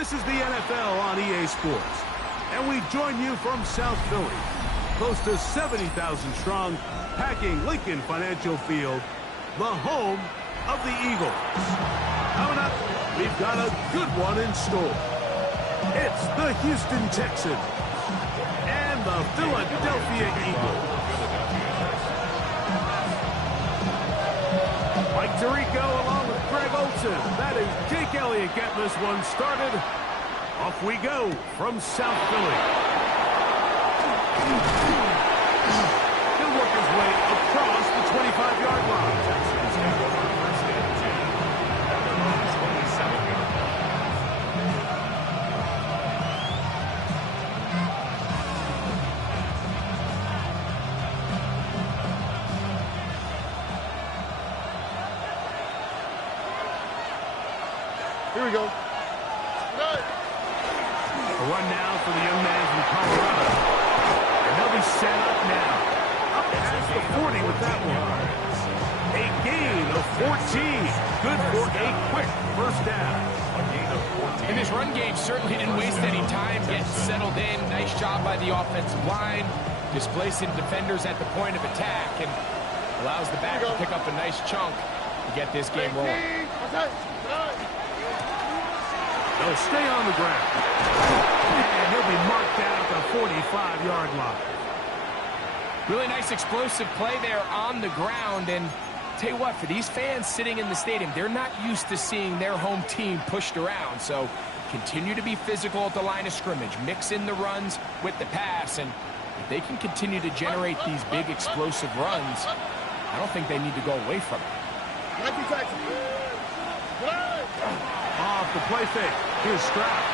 This is the NFL on EA Sports, and we join you from South Philly, close to 70,000 strong, packing Lincoln Financial Field, the home of the Eagles. Coming up, we've got a good one in store. It's the Houston Texans and the Philadelphia Eagles. Mike Tirico along with Greg Olson. That is Jake Elliott getting this one started. Off we go from South Philly. He'll work his way across the 25-yard line. Here we go. A run now for the young man from Colorado. And they'll be set up now. Up past the 40 with that one. A gain of 14. Good for a quick first down. And this run game certainly didn't waste any time getting settled in. Nice job by the offensive line, displacing defenders at the point of attack, and allows the back to pick up a nice chunk to get this game rolling. They'll stay on the ground. And he'll be marked down at the 45-yard line. Really nice explosive play there on the ground. And tell you what, for these fans sitting in the stadium, they're not used to seeing their home team pushed around. So continue to be physical at the line of scrimmage. Mix in the runs with the pass. And if they can continue to generate these big explosive runs, I don't think they need to go away from it. Off the play fake. Here's Stroud.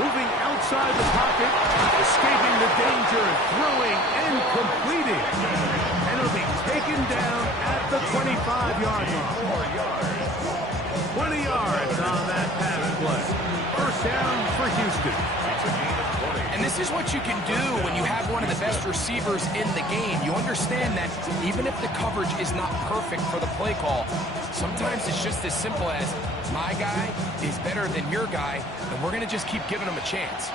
Moving outside the pocket, escaping the danger, throwing and completing. And it'll be taken down at the 25-yard line. 20 yards on that pass play. First down for Houston. And this is what you can do when you have one of the best receivers in the game. You understand that even if the coverage is not perfect for the play call, sometimes it's just as simple as my guy is better than your guy, and we're going to just keep giving him a chance.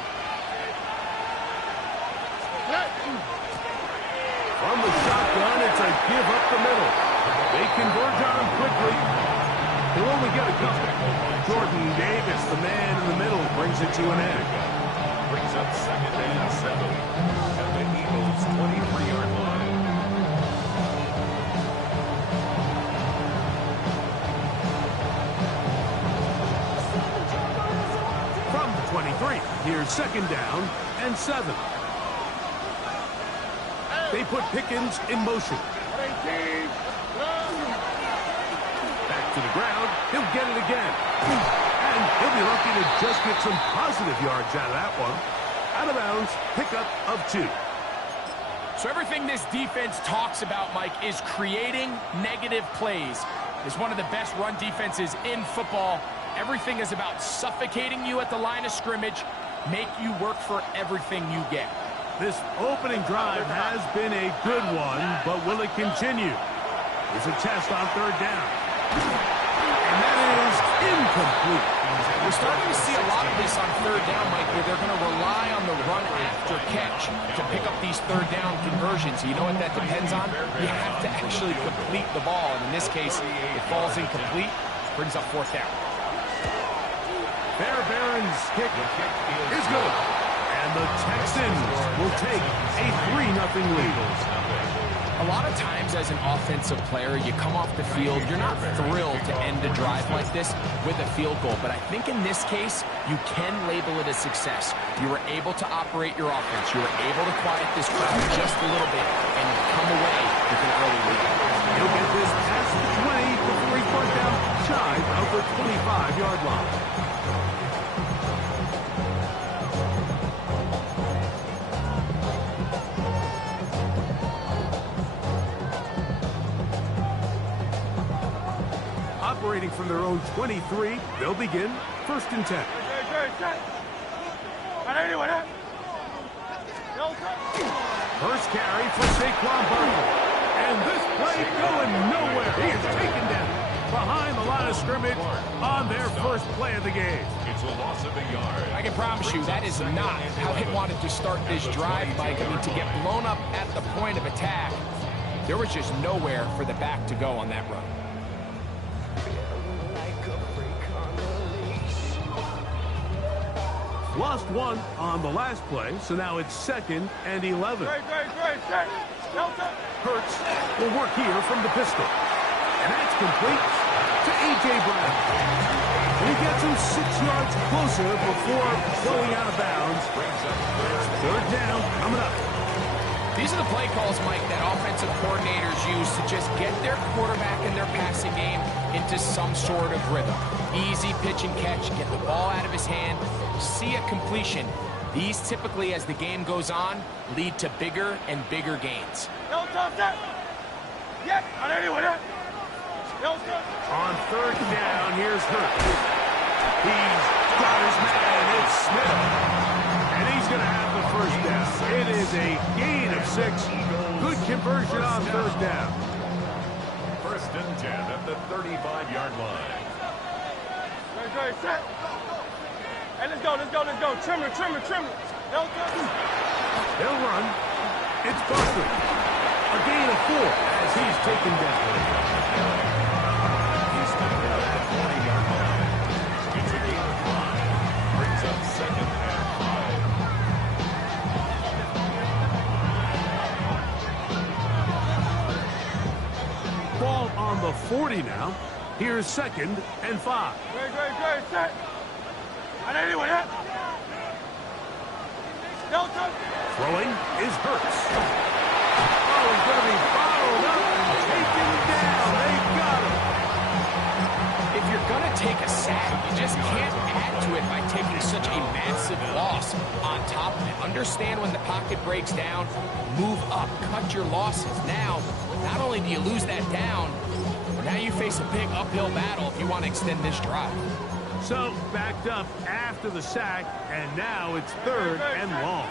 From the shotgun, it's a give up the middle. They converge on him quickly. He'll only get a couple. Jordan Davis, the man in the middle, brings it to an end. Brings up second and 7 at the Eagles' 23-yard line. From the 23, here's second down and 7. They put Pickens in motion. Back to the ground. He'll get it again. And he'll be lucky to just get some positive yards out of that one. Out of bounds, pickup of 2. So everything this defense talks about, Mike, is creating negative plays. It's one of the best run defenses in football. Everything is about suffocating you at the line of scrimmage, make you work for everything you get. This opening drive has been a good one, but will it continue? Here's a test on third down. And that is incomplete. We're starting to see a lot of this on third down, Mike, where they're going to rely on the run after catch to pick up these third down conversions. You know what that depends on? You have to actually complete the ball. And in this case, it falls incomplete, brings up fourth down. Fairbairn's kick is good. And the Texans will take a 3-0 lead. A lot of times as an offensive player, you come off the field, you're not thrilled to end a drive like this with a field goal. But I think in this case, you can label it a success. You were able to operate your offense. You were able to quiet this crowd just a little bit and come away with an early lead. He'll get this past the 20 before he's brought down shy of the 25-yard line. Operating from their own 23, they'll begin first and 10. First carry for Saquon Barkley. And this play going nowhere. He is taken down behind the line of scrimmage. scrimmage on their first play of the game. It's a loss of a yard. I can promise you that is not how he wanted to start this drive, Mike. I mean, to get blown up at the point of attack, there was just nowhere for the back to go on that run. Lost one on the last play, so now it's 2nd and 11. Hurts will work here from the pistol. And that's complete to A.J. Brown. And he gets him 6 yards closer before going out of bounds. 3rd down coming up. These are the play calls, Mike, that offensive coordinators use to just get their quarterback and their passing game into some sort of rhythm. Easy pitch and catch, get the ball out of his hand, see a completion. These typically, as the game goes on, lead to bigger and bigger gains. On 3rd down, here's Hurts. He's got his man, it's Smith. And he's going to have the 1st down. It is a gain of 6. Good conversion on 3rd down. 1st and 10 at the 35-yard line. Hey, let's go. Trimmer. They'll run. It's Buster. A gain of 4 as he's taken down. He's taken out at 20-yard line. It's a gain of 5. Brings up 2nd and 5. Ball on the 40 now. Here's 2nd and 5. Great, set. Throwing is Hurts. Oh, he's going to be followed up and taken down. They got him. If you're going to take a sack, you just can't add to it by taking such a massive loss on top of it. Understand when the pocket breaks down, move up, cut your losses. Now, not only do you lose that down, now you face a big uphill battle if you want to extend this drive. So, backed up after the sack, and now it's 3rd and long.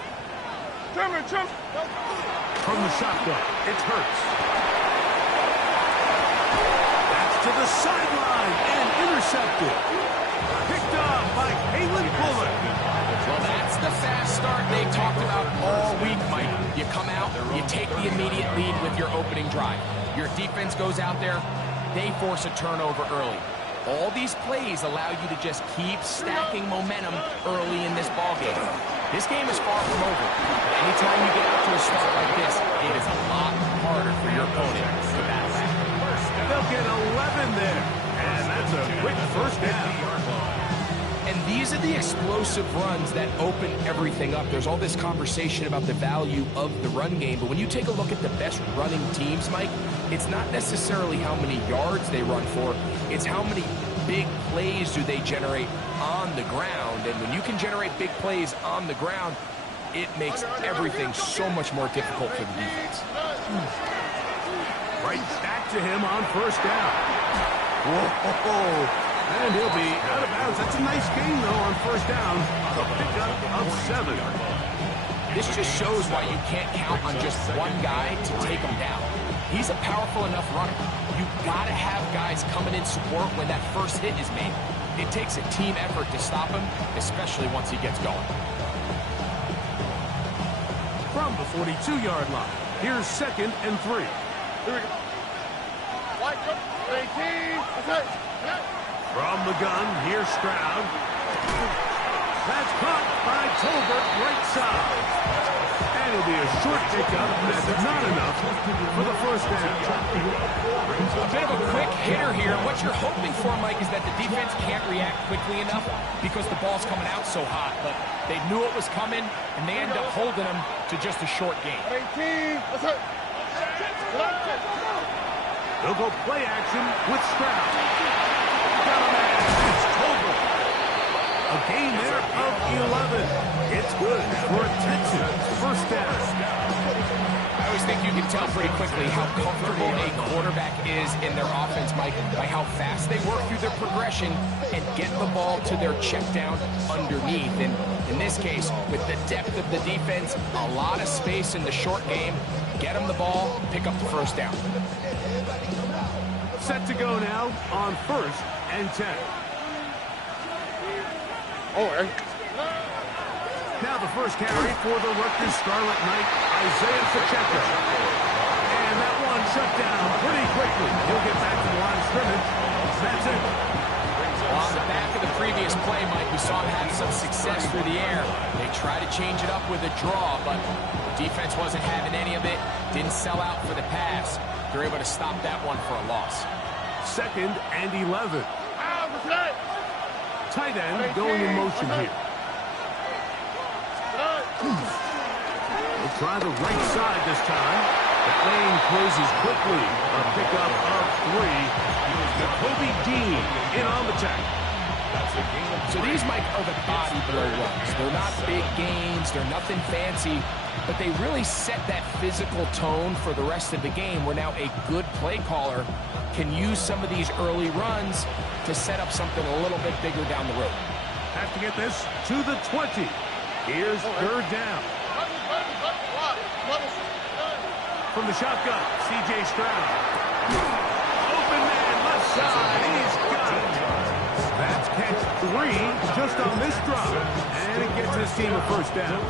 Trimmer. From the shotgun, it's Hurts. That's to the sideline and intercepted. Picked up by Kalen Fuller. Well, that's the fast start they talked about all week, Mike. You come out, you take the immediate lead with your opening drive. Your defense goes out there, they force a turnover early. All these plays allow you to just keep stacking momentum early in this ballgame. This game is far from over. Anytime you get out to a start like this, it is a lot harder for your opponent to battle back. They'll get 11 there, and that's a quick 1st down. And these are the explosive runs that open everything up. There's all this conversation about the value of the run game, but when you take a look at the best running teams, Mike, it's not necessarily how many yards they run for, it's how many big plays do they generate on the ground. And when you can generate big plays on the ground, it makes everything so much more difficult for the defense. Right back to him on 1st down. Whoa. And he'll be out of bounds. That's a nice gain, though, on 1st down. A pickup of 7. This just shows why you can't count on just one guy to take him down. He's a powerful enough runner. You've got to have guys coming in support when that first hit is made. It takes a team effort to stop him, especially once he gets going. From the 42-yard line, here's 2nd and 3. Here we go. White, 18. From the gun, here's Stroud. That's caught by Tolbert, right side. And it'll be a short pickup. That's not enough for the 1st down. A bit of a quick hitter here. What you're hoping for, Mike, is that the defense can't react quickly enough because the ball's coming out so hot. But they knew it was coming, and they end up holding them to just a short game. 18. They'll go play action with Stroud. Got a man. It's Tolbert. A gain there of 11. It's good for a Texans 1st down. I always think you can tell pretty quickly how comfortable a quarterback is in their offense, Mike, by how fast they work through their progression and get the ball to their check down underneath. And in this case, with the depth of the defense, a lot of space in the short game, get them the ball, pick up the 1st down. Set to go now on 1st and 10. Oh, hey. Now the first carry for the Rutgers Scarlet Knight, Isaiah Pacheco. And that one shut down pretty quickly. He'll get back to the line of scrimmage. That's it. Well, on the back of the previous play, Mike, we saw him have some success through the air. They tried to change it up with a draw, but the defense wasn't having any of it. Didn't sell out for the pass. They're able to stop that one for a loss. 2nd and 11. Ah, protect. Tight end going in motion here. We'll try the right side this time. The lane closes quickly. A pickup of 3. Kobe Dean in on the tackle. So these, Mike, are the body blow runs. They're not big gains. They're nothing fancy. But they really set that physical tone for the rest of the game where now a good play caller can use some of these early runs to set up something a little bit bigger down the road. Have to get this to the 20. Here's 3rd down. From the shotgun, C.J. Stroud. Open man, left side. He's got it. That's catch 3 just on this drop. And it gets his team a first down.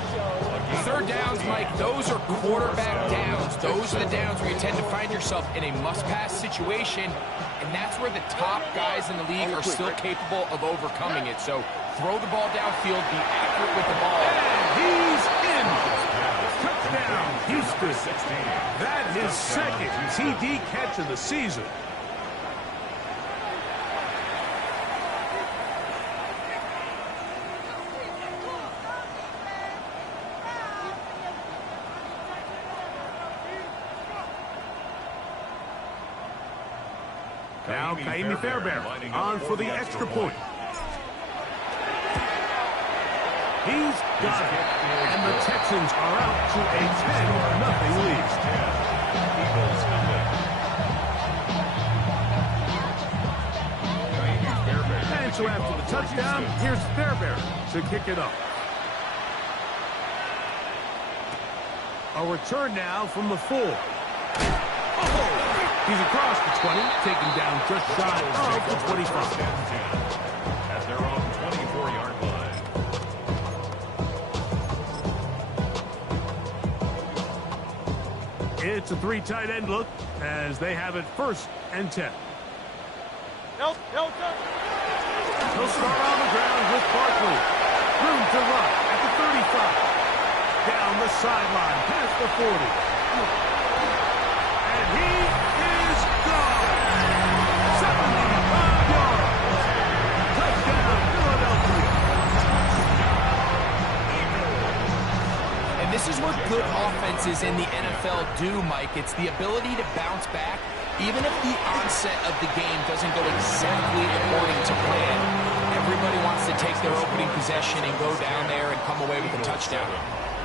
3rd downs, Mike, those are quarterback downs. Those are the downs where you tend to find yourself in a must-pass situation, and that's where the top guys in the league are still capable of overcoming it. So throw the ball downfield, be accurate with the ball. And he's in. Touchdown, Houston. That is 2nd TD catch of the season. Now Kaimi Fairbairn on for the extra point. He's got it. And the Texans are out to a 10-0 lead. And so after the touchdown, here's Fairbairn to kick it off. A return now from the 4. Oh! He's across the 20, taken down just shy of the 25. At their own 24-yard line. It's a 3 tight end look as they have it 1st and 10. Help. He'll start on the ground with Barkley. Room to run at the 35. Down the sideline past the 40. And he is gone. 75 yards. Touchdown, Philadelphia. And this is what good offenses in the NFL do, Mike. It's the ability to bounce back, even if the onset of the game doesn't go exactly according to plan. Everybody wants to take their opening possession and go down there and come away with a touchdown.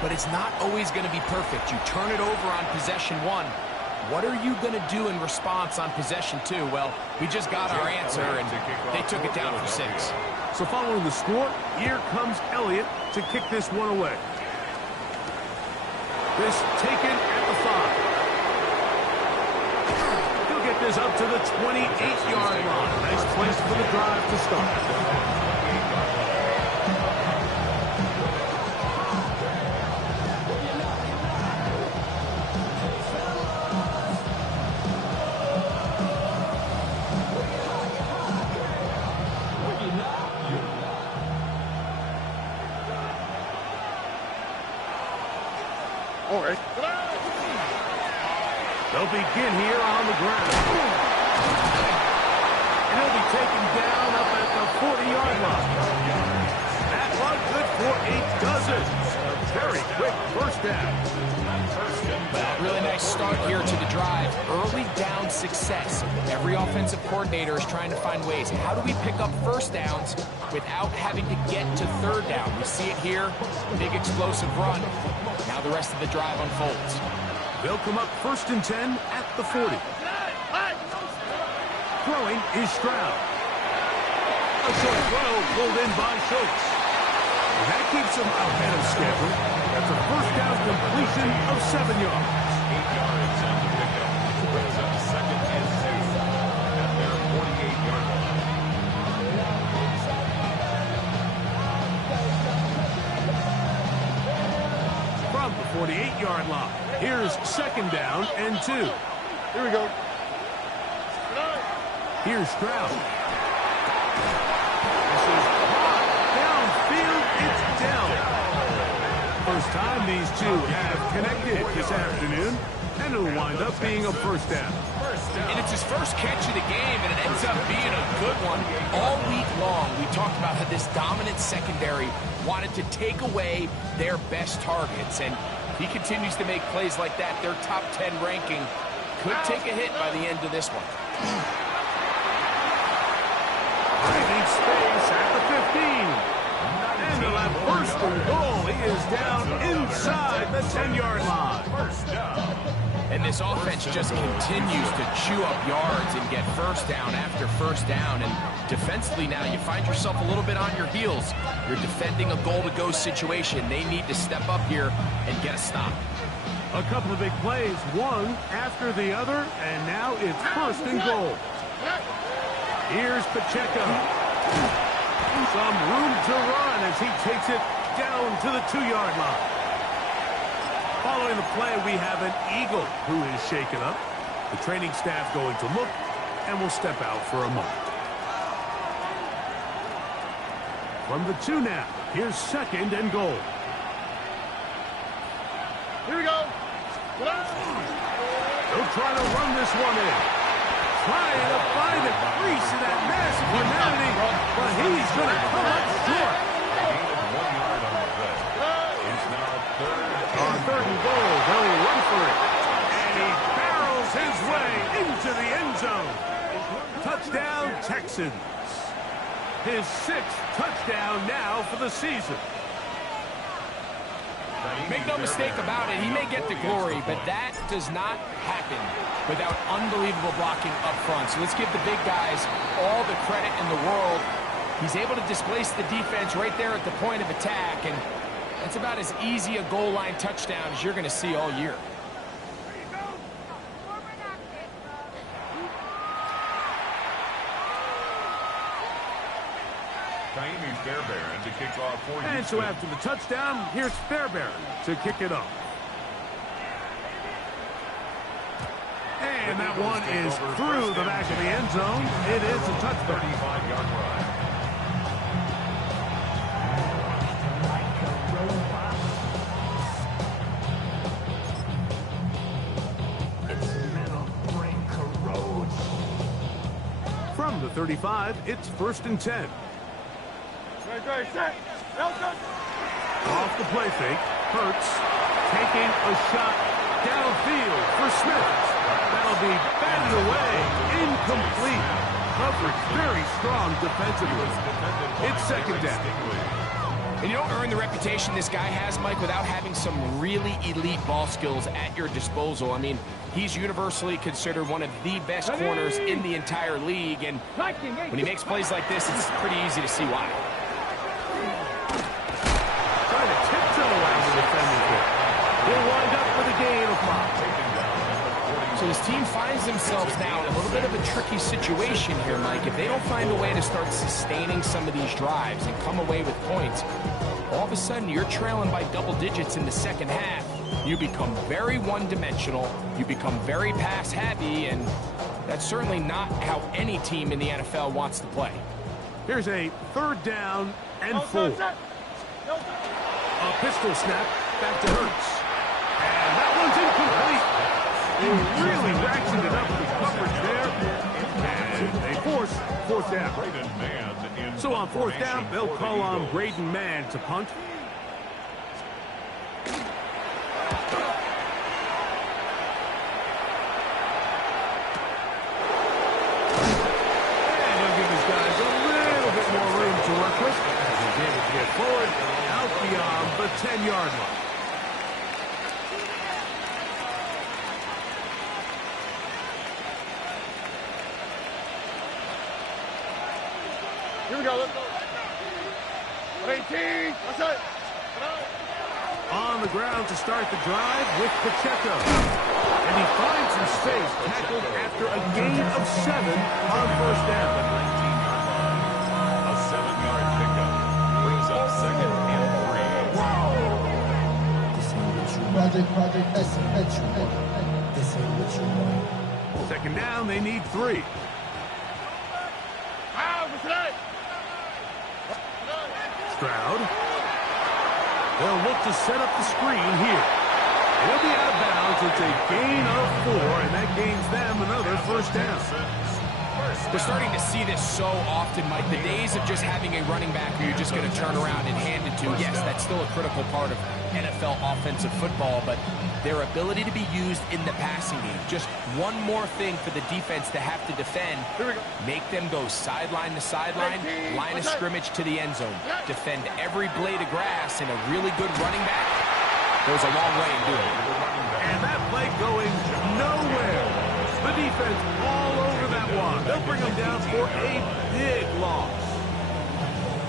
But it's not always going to be perfect. You turn it over on possession 1. What are you going to do in response on possession 2? Well, we just got our answer, and they took it down for 6. So following the score, here comes Elliott to kick this one away. This taken at the 5. He'll get this up to the 28-yard line. Nice place for the drive to start. All right. They'll begin here on the ground. And he'll be taken down up at the 40-yard line. That one good for 8 dozen. A very quick first down. Really nice start here to the drive. Early down success. Every offensive coordinator is trying to find ways. How do we pick up first downs without having to get to 3rd down? We see it here. Big explosive run. Now the rest of the drive unfolds. They'll come up 1st and 10 at the 40. Throwing is Stroud. A short throw pulled in by Schultz. And that keeps him ahead of schedule. That's a first down completion of 7 yards. 8 yards on the pickup. Brings up 2nd and 2 at their 48-yard line. 48-yard line. Here's second down and 2. Here we go. Here's Stroud. This is hot. Downfield, it's down. First time these two have connected this afternoon, and it'll wind up being a first down. And it's his first catch of the game, and it ends up being a good one. All week long, we talked about how this dominant secondary wanted to take away their best targets, and if he continues to make plays like that, their top 10 ranking could take a hit by the end of this one. Finding space at the 15. And he'll have first and goal. He is down inside the 10-yard line. First down. And this offense just continues to chew up yards and get first down after first down. And defensively now, you find yourself a little bit on your heels. You're defending a goal-to-go situation. They need to step up here and get a stop. A couple of big plays, one after the other, and now it's first and goal. Here's Pacheco. Some room to run as he takes it down to the 2-yard line. Following the play, we have an Eagle who is shaken up. The training staff going to look, and will step out for a moment. From the 2 now, here's second and goal. Here we go. They'll try to run this one in. Trying to find a crease in that massive humanity, but he's going to come up short. Gain of 1 yard on the play. It's now On third and goal, they'll run for it. And he barrels his way into the end zone. Touchdown, Texans. His 6th touchdown now for the season. Make no mistake about it, he may get the glory, but that does not happen without unbelievable blocking up front. So let's give the big guys all the credit in the world. He's able to displace the defense right there at the point of attack, and that's about as easy a goal line touchdown as you're going to see all year. Fairbairn to kick off for you. And so after the touchdown, here's Fairbairn to kick it off. And that one is through the back of the end zone. It is a touchdown. 35-yard run. From the 35, it's first and 10. Off the play fake, Hurts taking a shot downfield for Smith. That'll be batted away, incomplete. Coverage very strong defensively. It's second down. And you don't earn the reputation this guy has, Mike, without having some really elite ball skills at your disposal. I mean, he's universally considered one of the best corners in the entire league, and when he makes plays like this, it's pretty easy to see why. Trying to tiptoe around the defender there. He'll wind up with a gain of 5. So his team finds themselves now in a little bit of a tricky situation here, Mike. If they don't find a way to start sustaining some of these drives and come away with points, all of a sudden you're trailing by double digits in the second half. You become very one-dimensional, you become very pass-heavy, and that's certainly not how any team in the NFL wants to play. Here's a third down and 4. A pistol snap back to Hurts. And that one's incomplete. They really ratcheted up the coverage there. And they force fourth down. So on fourth down, they'll call on Braden Mann to punt. And he'll give his guys a little bit more room to work with. As he's able to get forward out beyond the 10-yard line. Here we go. Let's go. 18. That's it. On the ground to start the drive with Pacheco. And he finds some space, tackled after a gain of 7 on first down. A 7-yard pickup brings up second and 3. This ain't what you want. Second down, they need 3. Stroud. They'll look to set up the screen here. He'll be out of bounds. It's a gain of 4, and that gains them another first down. We're starting to see this so often, Mike. The days of just having a running back who you're just going to turn around and hand it to, yes, that's still a critical part of NFL offensive football, but their ability to be used in the passing game. Just one more thing for the defense to have to defend. Make them go sideline to sideline, line of scrimmage to the end zone. Defend every blade of grass, and a really good running back goes a long way in doing it. And that play going nowhere. The defense all over that one. They'll bring them down for a big loss.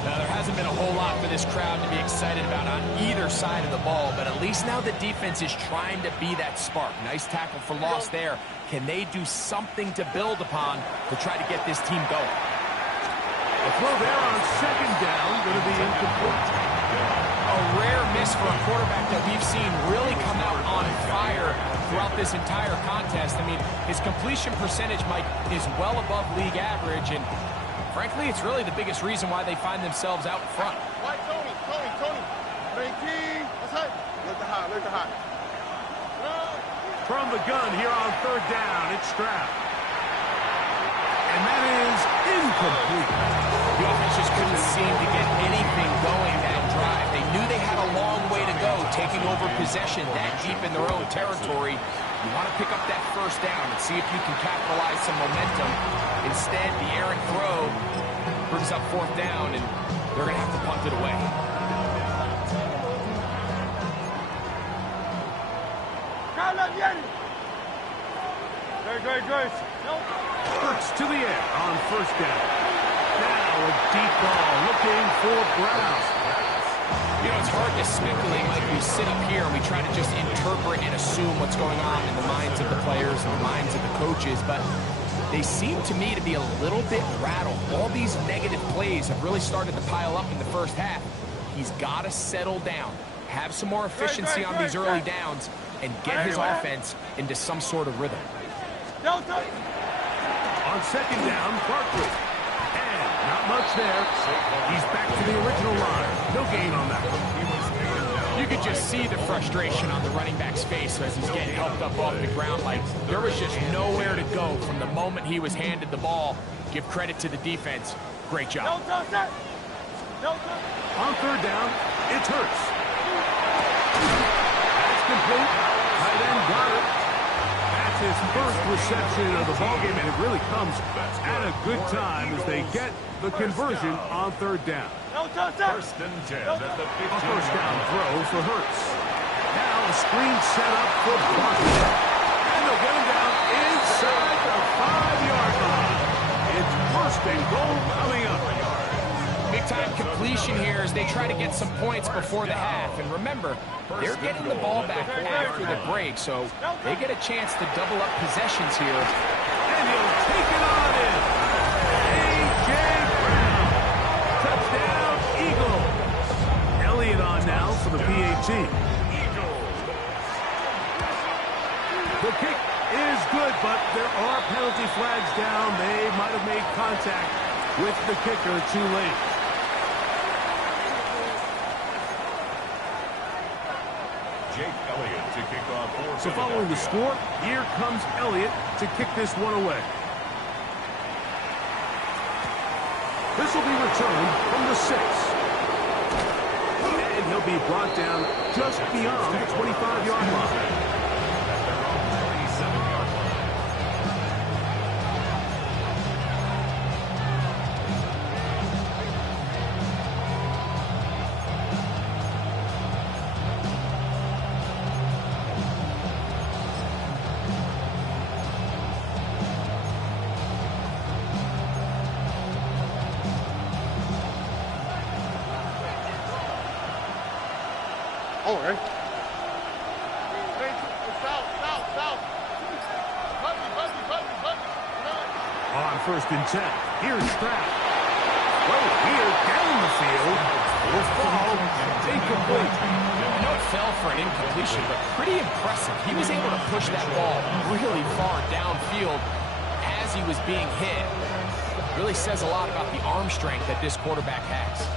Now, there hasn't been a whole lot for this crowd to be excited about on either side of the ball, but at least now the defense is trying to be that spark. Nice tackle for loss there. Can they do something to build upon to try to get this team going? The throw there on second down, going to be incomplete. A rare miss for a quarterback that we've seen really come out on fire throughout this entire contest. I mean, his completion percentage, Mike, is well above league average, and frankly, it's really the biggest reason why they find themselves out in front. White, Tony. 19. That's high. Look the high. From the gun here on third down, it's Stroud. And that is incomplete. The offense just couldn't seem to get anything going that drive. They knew they had a long way to go, taking over possession that deep in their own territory. You want to pick up that first down and see if you can capitalize some momentum. Instead, the errant throw brings up fourth down, and they're going to have to punt it away. Grace. Hurts to the air on first down. Now a deep ball looking for Brown. You know, it's hard to speculate, Mike. We sit up here and we try to just interpret and assume what's going on in the minds of the players and the minds of the coaches, but they seem to me to be a little bit rattled. All these negative plays have really started to pile up in the first half. He's got to settle down, have some more efficiency on these early downs, and get his offense into some sort of rhythm. On second down, Barkley. And not much there. He's back to the original line. No gain on that one. You could just see the frustration on the running back's face as he's getting helped up off the ground. Like, there was just nowhere to go from the moment he was handed the ball. Give credit to the defense. Great job. On third down, it's Hurts. That's complete. Tight end got it. That's his first reception of the ballgame, and it really comes at a good time as they get the conversion on third down. First and 10 at the 15. A first down throw for Hurts. Now a screen set up for Barkley. And they'll get him down inside the 5-yard line. It's first and goal coming up. Big-time completion here as they try to get some points before the half. And remember, they're getting the ball back after the break, so they get a chance to double up possessions here. And he'll take it on in. A.J. Brown. Touchdown, Eagles. Elliott on now for the PAT. The kick is good, but there are penalty flags down. They might have made contact with the kicker too late. Jake Elliott to kick off for So following the score, here comes Elliott to kick this one away. This will be returned from the 6. And he'll be brought down just beyond the 25-yard line. Oh, right. On first and 10, here's Stroud. Well, here down the field will fall incomplete. I know it fell for an incompletion, but pretty impressive. He was able to push that ball really far downfield as he was being hit. Really says a lot about the arm strength that this quarterback has.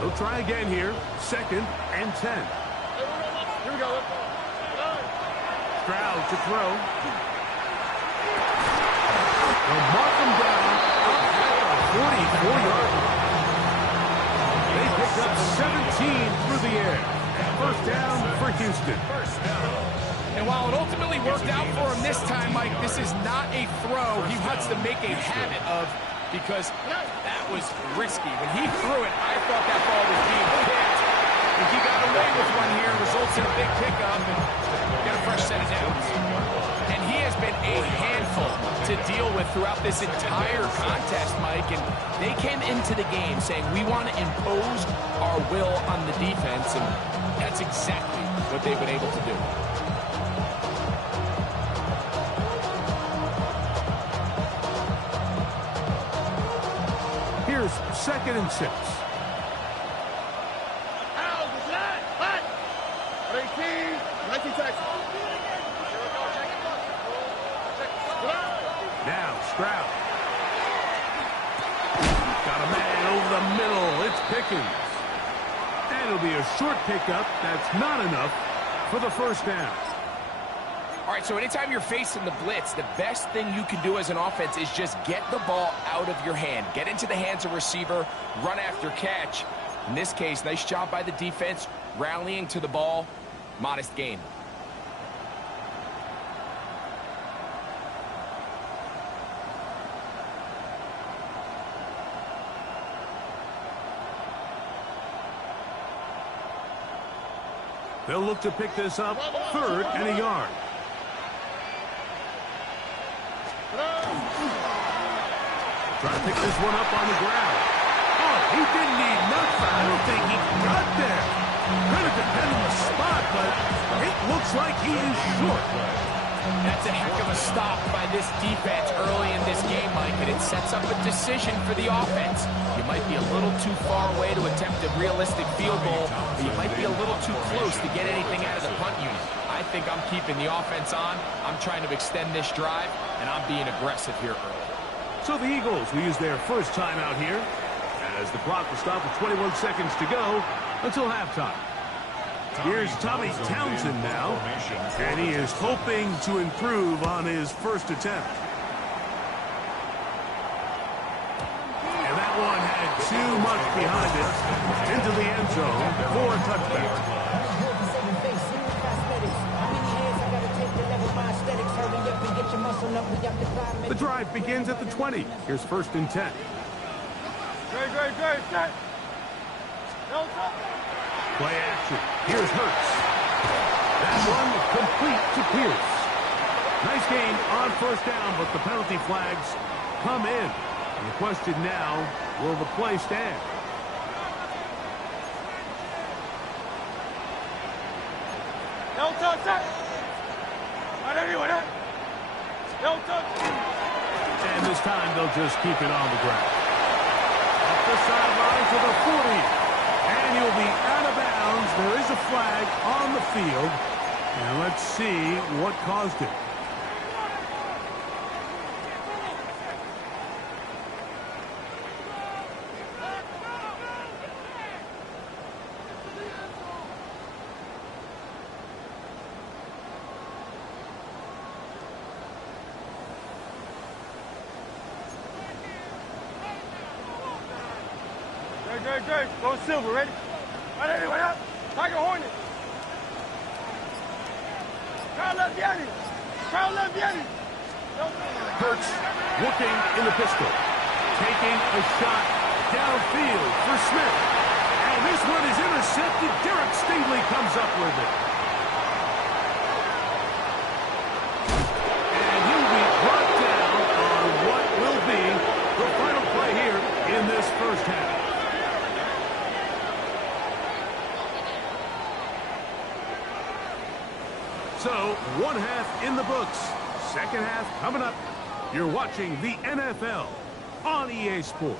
They'll try again here. 2nd and 10. Here we go. Stroud to throw. They'll mark him down up at the 44-yard line. They picked up 17 through the air. First down for Houston. And while it ultimately worked out for him this time, Mike, this is not a throw he wants to make a habit of, because that was risky. When he threw it, I thought that ball was being picked. And he got away with one here, results in a big pickup, and got a fresh set of downs. And he has been a handful to deal with throughout this entire contest, Mike. And they came into the game saying, we want to impose our will on the defense, and that's exactly what they've been able to do. Here's 2nd and 6. Now Stroud. Got a man over the middle. It's Pickens. And it'll be a short pickup. That's not enough for the first down. All right, so anytime you're facing the blitz, the best thing you can do as an offense is just get the ball out of your hand. Get into the hands of receiver, run after catch. In this case, nice job by the defense, rallying to the ball. Modest gain. They'll look to pick this up 3rd and a yard. Trying to pick this one up on the ground. Oh, he didn't need nothing. I don't think he got there. Trying to defend in the spot, but it looks like he is short. That's a heck of a stop by this defense early in this game, Mike, and it sets up a decision for the offense. You might be a little too far away to attempt a realistic field goal, but you might be a little too close to get anything out of the punt unit. I think I'm keeping the offense on. I'm trying to extend this drive, and I'm being aggressive here early. So the Eagles will use their first time out here as the clock will stop with 21 seconds to go until halftime. Here's Tommy Townsend now, and he is hoping to improve on his first attempt. And that one had too much behind it into the end zone for a touchback. The drive begins at the 20. Here's 1st and 10. Great. Play action. Here's Hurts. That one complete to Pierce. Nice game on first down, but the penalty flags come in. And the question now, will the play stand? And this time they'll just keep it on the ground. Up the sideline to the 40. And he'll be out of bounds. There is a flag on the field. And let's see what caused it. Great. Go Silver, ready? Right anyway, up. Tiger Hornet. Crowd left Yeti. Hurts looking in the pistol. Taking a shot downfield for Smith. And this one is intercepted. Derek Stingley comes up with it. And he'll be brought down on what will be the final play here in this first half. So, one half in the books. Second half coming up. You're watching the NFL on EA Sports.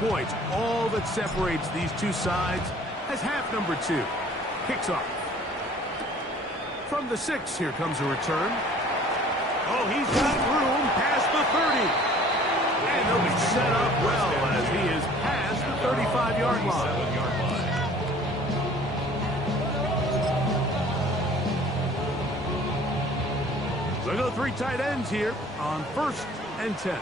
Points, all that separates these two sides as half number 2 kicks off. From the 6, here comes a return. Oh, he's got room past the 30. And he'll be set up well as he is past the 35-yard line. So go 3 tight ends here on 1st and 10.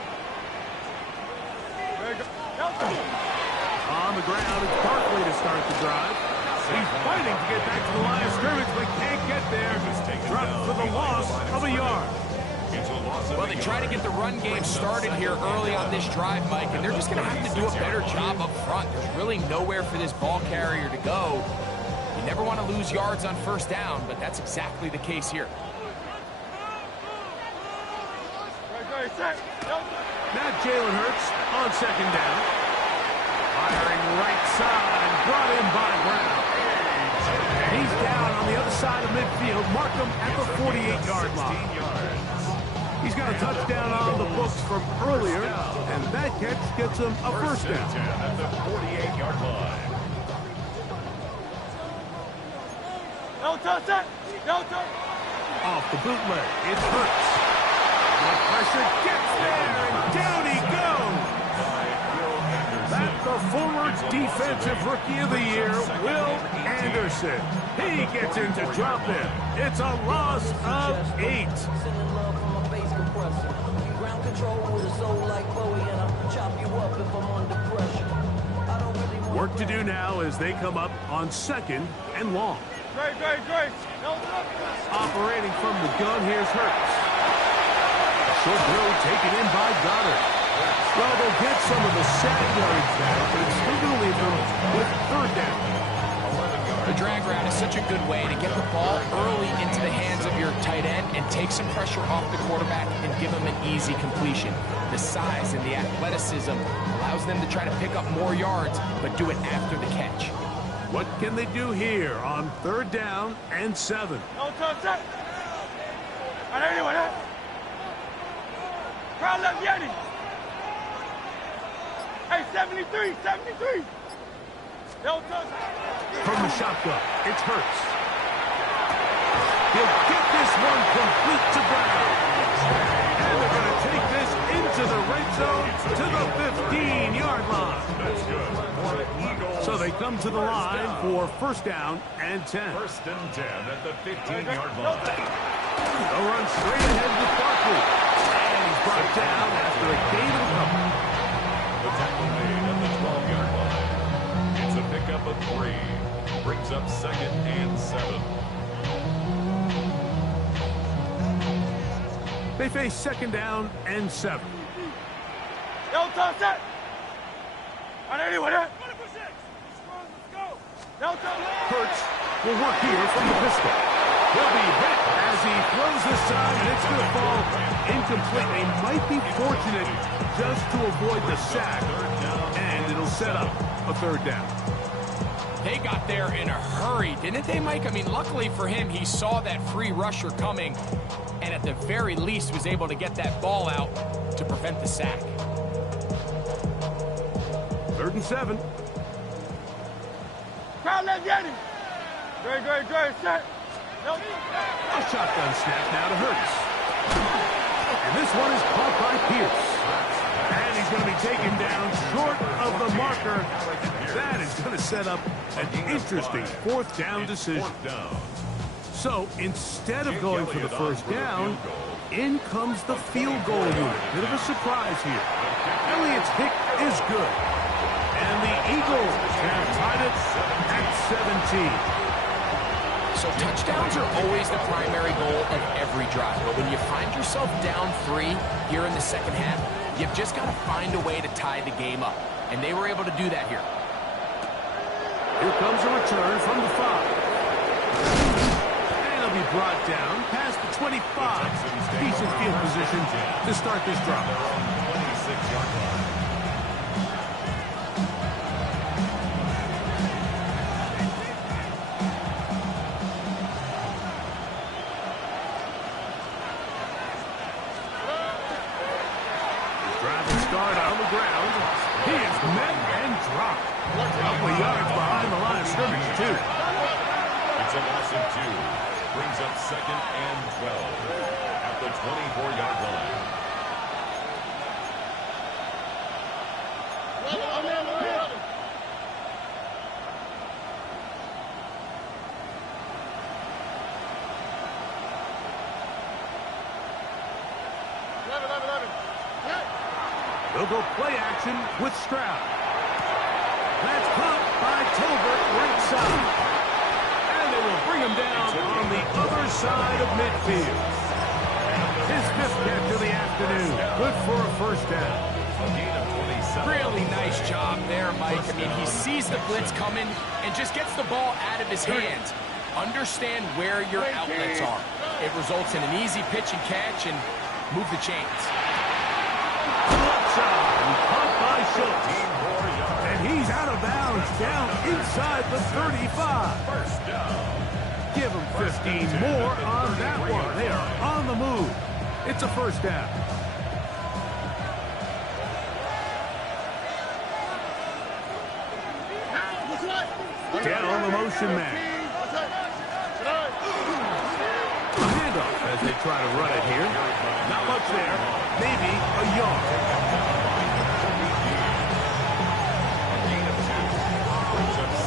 On the ground, it's Barkley to start the drive. He's fighting to get back to the line of scrimmage, but can't get there. Dropped for the loss of a yard. Well, they try to get the run game started here early on this drive, Mike, and they're just going to have to do a better job up front. There's really nowhere for this ball carrier to go. You never want to lose yards on 1st down, but that's exactly the case here. Now Jalen Hurts on 2nd down. Firing right side, brought in by Brown. And he's down on the other side of midfield. Mark him at the 48-yard line. He's got a touchdown on the books from earlier, and that catch gets him a 1st down. At the 48-yard line. Off the bootleg, it hurts. The pressure gets there, and down he goes. That's the former Defensive Rookie of the Year, Will Anderson. He gets in to drop him. It's a loss of 8. Work to do now as they come up on 2nd and long. Operating from the gun, here's Hurts. Short throw taken in by Goddard. Well, they'll get some of the sack yards back, but it's still going to leave them with 3rd down. The drag route is such a good way to get the ball early into the hands of your tight end and take some pressure off the quarterback and give him an easy completion. The size and the athleticism allows them to try to pick up more yards, but do it after the catch. What can they do here on 3rd down and 7? Crowd left Yeti. Hey, 73. From the shotgun, it's Hurts. He'll get this one complete to Brown. And they're going to take this into the red zone to the 15-yard line. That's good. So they come to the line for 1st down and 10. 1st and 10 at the 15-yard line. They'll run straight ahead with Barkley. And he's brought down after a gain of a couple. The tackle made at the 12-yard line. It's a pickup of 3. Brings up 2nd and 7. They face 2nd down and 7. Hurts will work here from the pistol. He'll be hit as he throws this time, and it's going to fall incomplete. They might be fortunate just to avoid the sack, and it'll set up a 3rd down. They got there in a hurry, didn't they, Mike? I mean, luckily for him, he saw that free rusher coming, and at the very least was able to get that ball out to prevent the sack. 3rd and 7. Crowd left Yeti. Great, set. A shotgun snap now to Hurts. And this one is caught by Pierce. And he's going to be taken down short of the marker. That is going to set up an interesting 4th down decision. So instead of going for the 1st down, in comes the field goal unit. Bit of a surprise here. Elliott's kick is good. And the Eagles have tied it at 17. So touchdowns are always the primary goal of every drive. But when you find yourself down 3 here in the second half, you've just got to find a way to tie the game up. And they were able to do that here. Here comes a return from the 5. And he'll be brought down past the 25. Decent field position to start this drive. 26-yard line. Driving start on the ground. He is met and dropped. A couple of yards behind the line of scrimmage, too. It's a loss of 2. Brings up 2nd and 12 at the 24-yard line. They'll go play action with Stroud. That's caught by Tolbert right side. And they will bring him down on the other side of midfield. His 5th catch of the afternoon. Good for a first down. A gain of 27. Really nice job there, Mike. I mean, he sees the blitz coming and just gets the ball out of his hands. Understand where your outlets are. It results in an easy pitch and catch and move the chains. Caught by Schultz. And he's out of bounds down inside the 35. First down. Give them 15 more on that one. They are on the move. It's a first down. Down on the motion man. A handoff as they try to run it here. Not much there. Maybe a yard.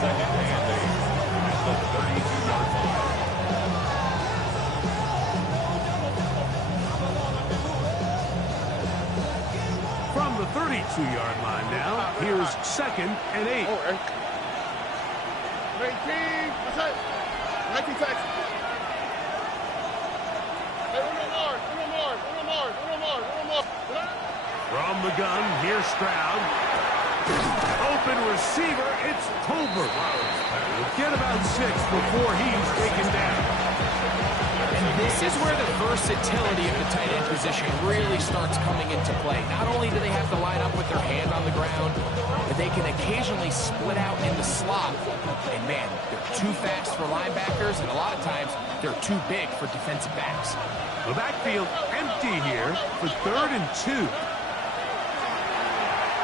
Second and 8 at the 32-yard line. From the 32-yard line now, here's 2nd and 8. 19 tackles. From the gun, here's Stroud. Open receiver, it's Tolbert. We'll get about 6 before he's taken down. And this is where the versatility of the tight end position really starts coming into play. Not only do they have to line up with their hand on the ground, but they can occasionally split out in the slot. And man, they're too fast for linebackers, and a lot of times they're too big for defensive backs. The backfield empty here for 3rd and 2.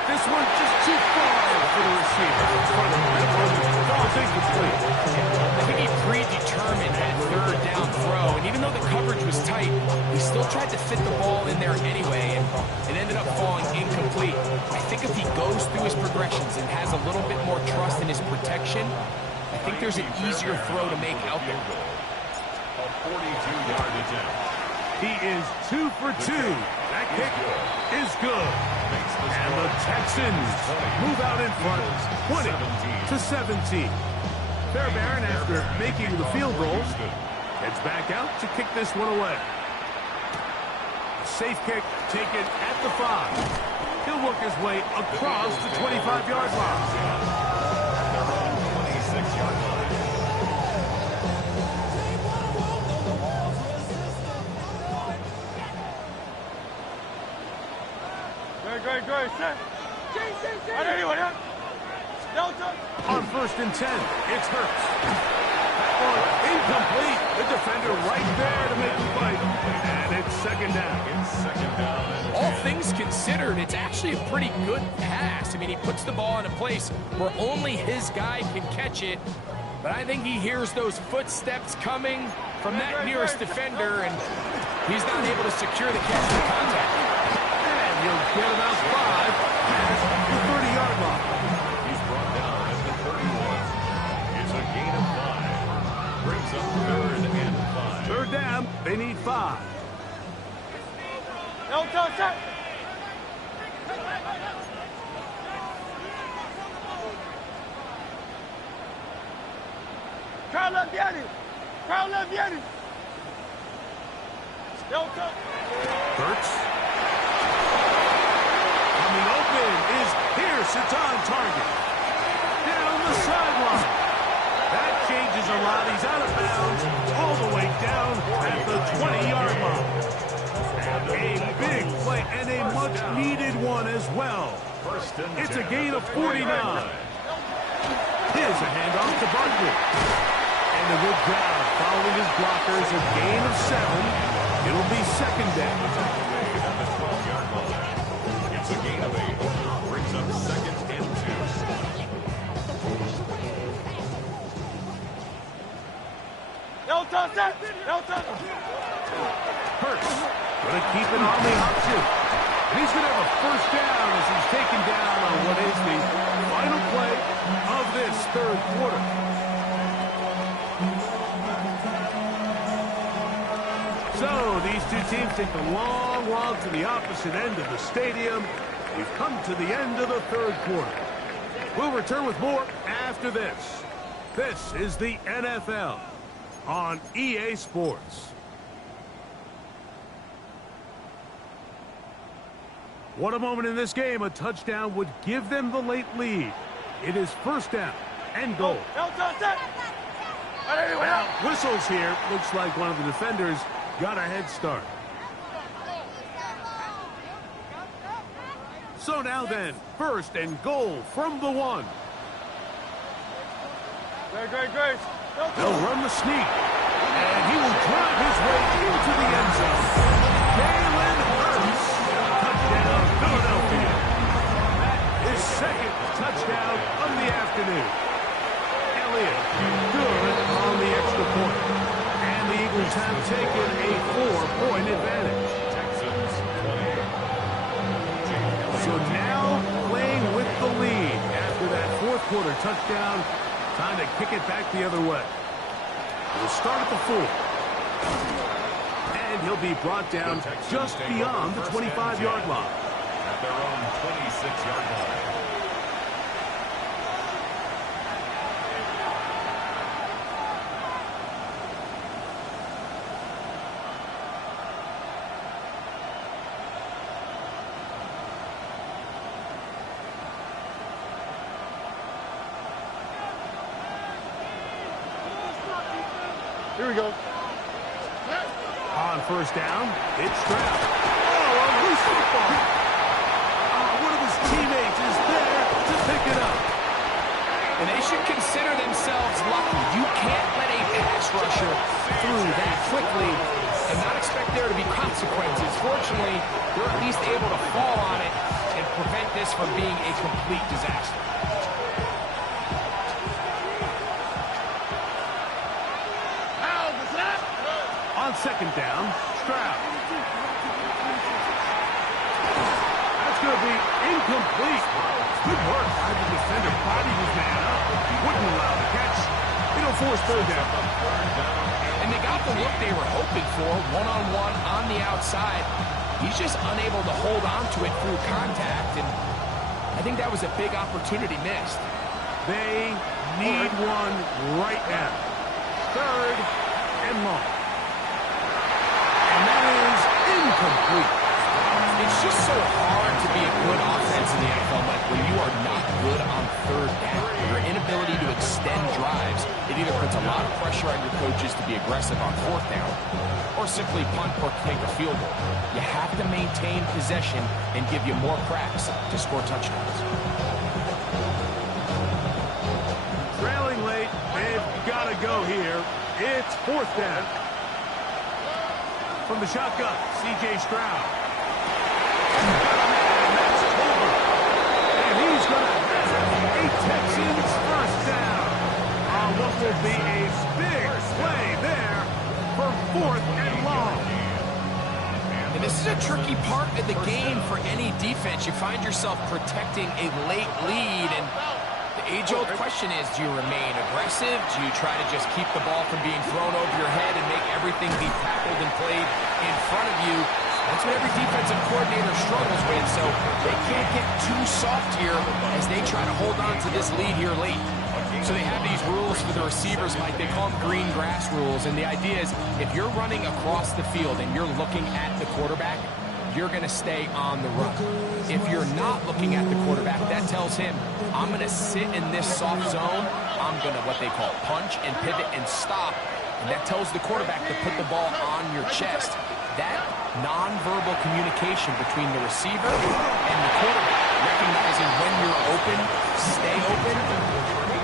This one just too far for the receiver. Ball's incomplete. I think he predetermined that 3rd down throw, and even though the coverage was tight, he still tried to fit the ball in there anyway, and it ended up falling incomplete. I think if he goes through his progressions and has a little bit more trust in his protection, I think there's an easier throw to make out there. A 42-yard attempt. He is 2 for 2. That kick is good. And the Texans move out in front, 20-17. Fairbairn, after making the field goal, heads back out to kick this one away. Safe kick taken at the 5. He'll work his way across the 25-yard line. Their own 26-yard line. Great. On 1st and 10, it's Hurts. That one incomplete. The defender right there to make the fight. And it's 2nd down. All things considered, it's actually a pretty good pass. I mean, he puts the ball in a place where only his guy can catch it. But I think he hears those footsteps coming from that nearest defender, and he's not able to secure the catch for contact. And he'll get about 5 past the 30-yard line. He's brought down at the 31. It's a gain of 5. Brings up 3rd and 5. 3rd down, they need 5. Hurts. Coming open is Pierce. It's on target. Down the sideline. That changes a lot. He's out of bounds all the way down at the 20-yard line. A big play and a much-needed one as well. It's a gain of 49. Here's a handoff to Barkley. And a good job following his blockers. A gain of 7. It'll be second down. At the 12-yard line. It's a gain of 8. Brings up second and 2. Hurts going to keep it on the option. And he's going to have a first down as he's taken down on what is the final play of this third quarter. So these two teams take the long walk to the opposite end of the stadium. We've come to the end of the third quarter. We'll return with more after this. This is the NFL on EA Sports. What a moment in this game. A touchdown would give them the late lead. It is first down and goal. Well, whistles here. Looks like one of the defenders got a head start. So now then, first and goal from the 1. They'll run the sneak. And he will drive his way into the end zone. Jalen Hurts. Touchdown, Philadelphia. His second touchdown of the afternoon. Elliott, good on the extra point. And the Eagles have taken a 4-point advantage. Texans 20. So now playing with the lead after that fourth quarter touchdown. Time to kick it back the other way. We'll start at the 4. And he'll be brought down just beyond the 25-yard line. At their own 26-yard line. Here we go. On first down, it's Stroud. Oh, a loose football. One of his teammates is there to pick it up. And they should consider themselves lucky. You can't let a pass rusher through that quickly and not expect there to be consequences. Fortunately, they're at least able to fall on it and prevent this from being a complete disaster. On second down, Stroud. That's going to be incomplete. Good work by the defender. Body his man up. Wouldn't allow the catch. It'll force third down. And they got the look they were hoping for, one-on-one on the outside. He's just unable to hold on to it through contact, and I think that was a big opportunity missed. They need one right now. Third and long. And that is incomplete. It's just so hard to be a good offense in the NFL, Mike, when you are not good on third down. Your inability to extend drives, it either puts a lot of pressure on your coaches to be aggressive on fourth down or simply punt or kick a field goal. You have to maintain possession and give you more cracks to score touchdowns. Trailing late, they've got to go here. It's fourth down. From the shotgun, C.J. Stroud. And that's over. And he's going to have a Texans first down. On what will be a big play there for fourth and long. And this is a tricky part of the game for any defense. You find yourself protecting a late lead, and the age-old question is, do you remain aggressive? Do you try to just keep the ball from being thrown over your head and make everything be tackled and played in front of you? That's what every defensive coordinator struggles with, so they can't get too soft here as they try to hold on to this lead here late. So they have these rules rules for the receivers, Mike. They call them green grass rules, and the idea is if you're running across the field and you're looking at the quarterback, you're going to stay on the run. If you're not looking at the quarterback, that tells him, I'm going to sit in this soft zone. I'm going to, what they call, punch and pivot and stop. And that tells the quarterback to put the ball on your chest. That nonverbal communication between the receiver and the quarterback, recognizing when you're open, stay open,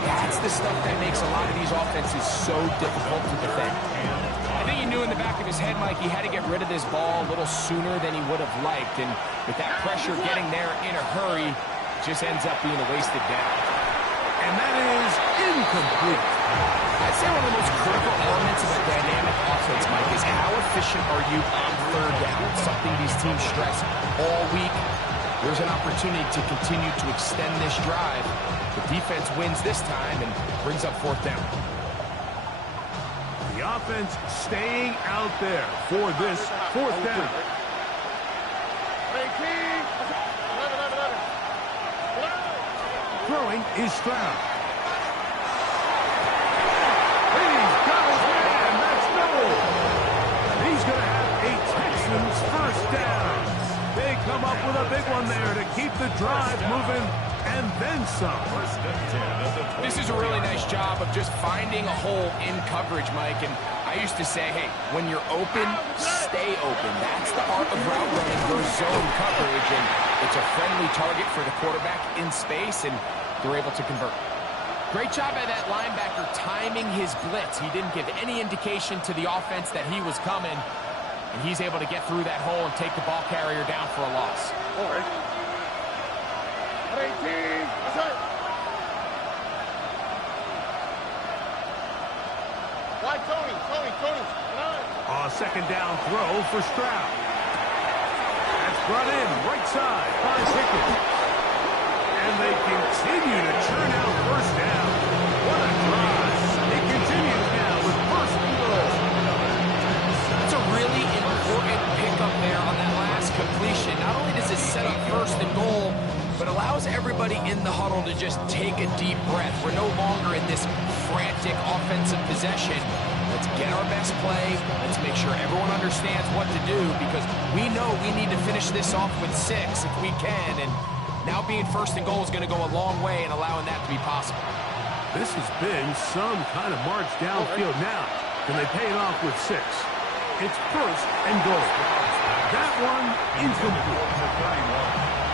that's the stuff that makes a lot of these offenses so difficult to defend. I think he knew in the back of his head, Mike, he had to get rid of this ball a little sooner than he would have liked. And with that pressure getting there in a hurry, just ends up being a wasted down. And that is incomplete. I'd say one of the most critical elements of a dynamic offense, Mike, is how efficient are you on third down? It's something these teams stress all week. There's an opportunity to continue to extend this drive. The defense wins this time and brings up fourth down. The offense staying out there for this fourth down. Throwing is Stroud. He's got his man. That's Noel. He's going to have a Texans first down. They come up with a big one there to keep the drive moving and then some. This is a really nice job of just finding a hole in coverage, Mike. And I used to say, hey, when you're open, stay open. That's the art of route running, your zone coverage. And it's a friendly target for the quarterback in space, and they're able to convert. Great job by that linebacker timing his blitz. He didn't give any indication to the offense that he was coming, and he's able to get through that hole and take the ball carrier down for a loss. Second down throw for Stroud. That's brought in right side by Pickens. And they continue to churn out first down. What a drive. It continues now with first and goal. That's a really important pickup there on that last completion. Not only does it set up first and goal, but allows everybody in the huddle to just take a deep breath. We're no longer in this frantic offensive possession. Let's get our best play. Let's make sure everyone understands what to do, because we know we need to finish this off with 6 if we can. And now being first and goal is going to go a long way in allowing that to be possible. This has been some kind of march downfield now. Can they pay it off with 6? It's first and goal. That one incomplete.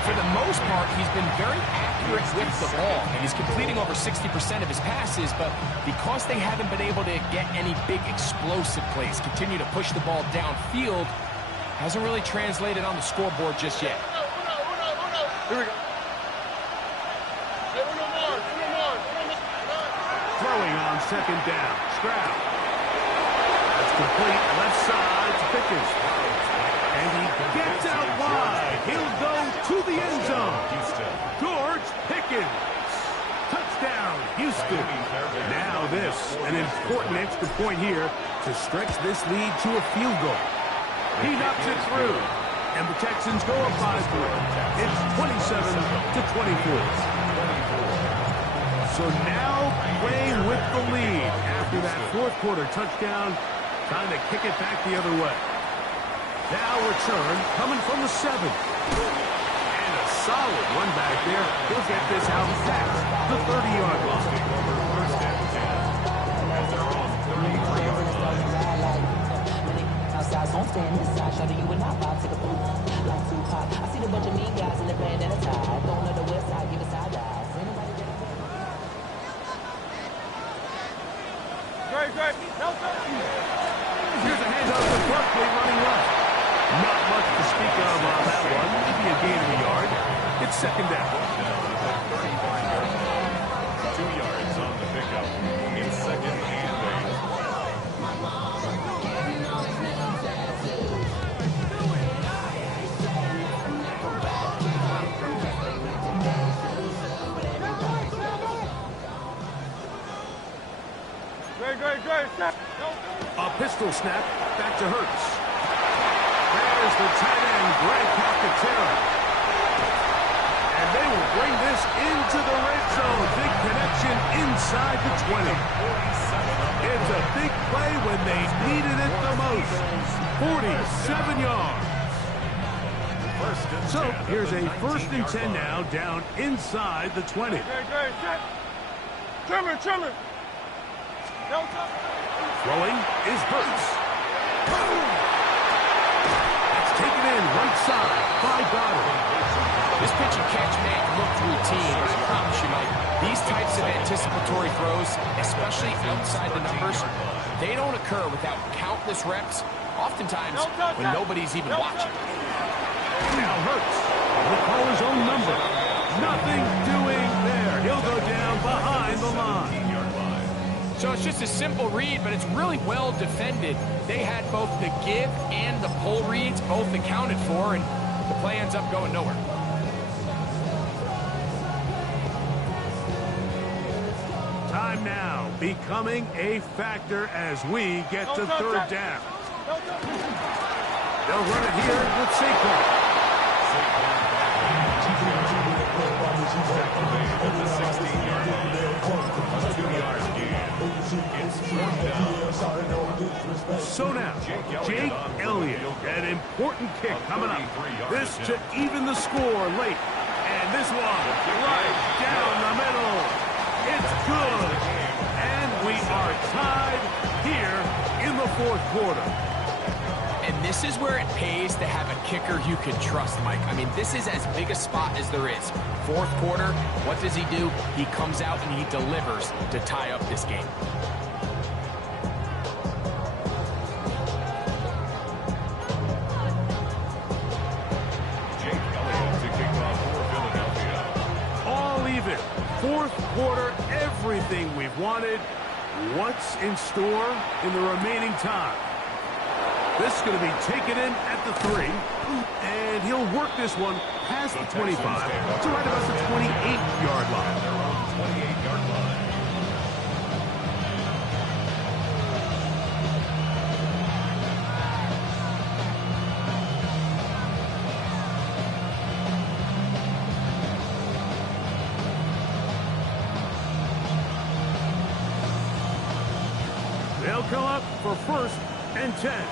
For the most part, he's been very accurate with the ball, and he's completing over 60% of his passes, but because they haven't been able to get any big explosive plays, continue to push the ball downfield, hasn't really translated on the scoreboard just yet. Here we go. Throwing on second down. Stroud. That's complete. Left side to Pickens. And he gets out wide. He'll go to the end zone. George Pickens. Touchdown, Houston. Now this, an important extra point here to stretch this lead to a field goal. He knocks it through. And the Texans go up by 3. It's 27-24. So now playing with the lead after that fourth quarter touchdown, trying to kick it back the other way. Now return coming from the 7. And a solid run back there. He'll get this out past the 30-yard line. Outside, don't stand inside, show you and I vibe, take a boot. Like Tupac, I see the bunch of mean guys in the band and a tie. Going to the west side, give us side eyes. Anybody ready? Great. Here's a handoff to Barkley running left. Not much to speak of on that one. Maybe a gain of a yard. It's second down. 2 yards on the pickup. It's second and 8. Great. A pistol snap back to Hurts. There's the tight end, Greg Calcaterra. And they will bring this into the red zone. Big connection inside the 20. It's a big play when they needed it the most. 47 yards. So here's a 1st and 10 now, down inside the 20. Trimmer. Throwing is Hurts. That's taken in right side by Goddard. This pitch and catch may look routine, but I promise you, Mike, these types of anticipatory throws, especially outside the numbers, they don't occur without countless reps, oftentimes when nobody's even watching. Now Hurts will call his own number. Nothing doing there. He'll go down behind the line. So it's just a simple read, but it's really well defended. They had both the give and the pull reads both accounted for, and the play ends up going nowhere. Time now becoming a factor as we get to 3rd down. They'll run it here with Saquon. At the 16-yard line. A 2-yard gain. It's 4th down. So now, Jake Elliott, an important kick coming up. This to even the score late. And this one right down the middle. It's good. And we are tied here in the 4th quarter. And this is where it pays to have a kicker you can trust, Mike. I mean, this is as big a spot as there is. 4th quarter, what does he do? He comes out and he delivers to tie up this game. Jake Elliott to kick off for Philadelphia. All even. 4th quarter, everything we've wanted. What's in store in the remaining time? This is going to be taken in at the 3, and he'll work this one past the 25 to right about the 28-yard line. Their own 28-yard line. They'll come up for 1st and 10.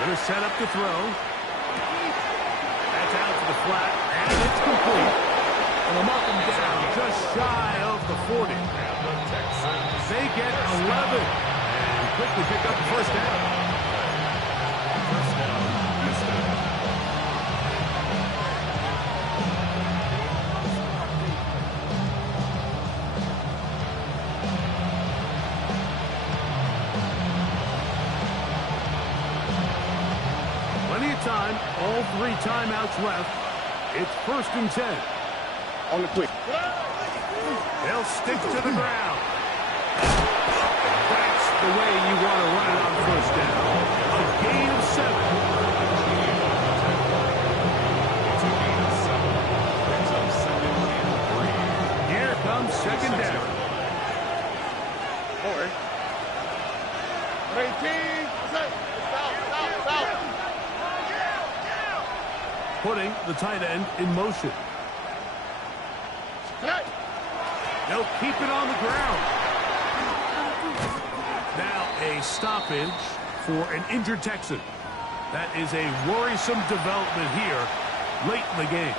Going to set up the throw. That's out to the flat, and it's complete. And they'll mark him down just shy of the 40. They get 11 and quickly pick up the 1st down. First down, Houston. Plenty of time, all 3 timeouts left. It's 1st and 10. On the quick. They'll stick to the ground. That's the way you want to run it on 1st down. A gain of 7. It's a gain of 7. Brings up 2nd and 3. Here comes 2nd down. 18. Putting the tight end in motion. They'll keep it on the ground. Now a stoppage for an injured Texan. That is a worrisome development here late in the game.